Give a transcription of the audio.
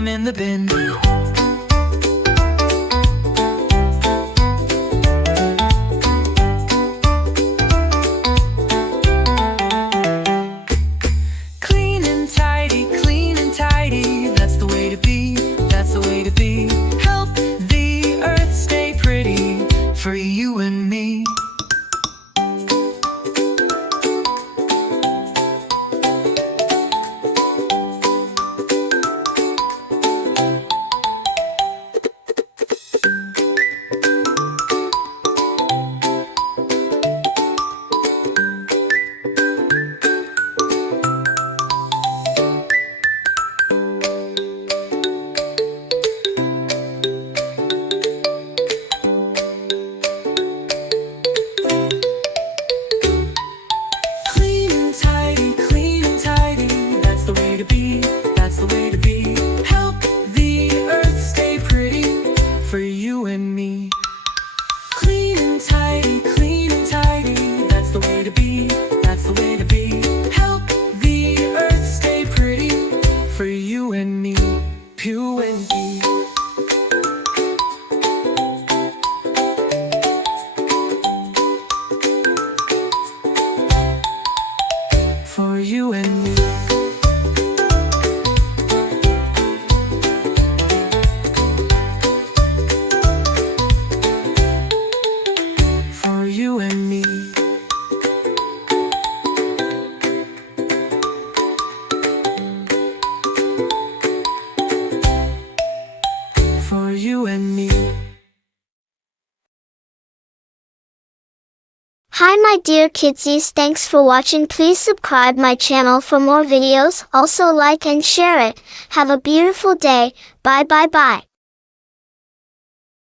them in the bin. Clean and tidy, that's the way to be, that's the way to be. Help the earth stay pretty for you and me. Clean and tidy, that's the way to be, that's the way to be. Help the earth stay pretty for you and me. Clean and tidy, that's the way to be, that's the way to be. Help the earth stay pretty for you and me. Pew and E. For you and me. For you and me. For you and me. Hi my dear Kidsies, thanks for watching. Please subscribe my channel for more videos. Also like and share it. Have a beautiful day. Bye bye bye.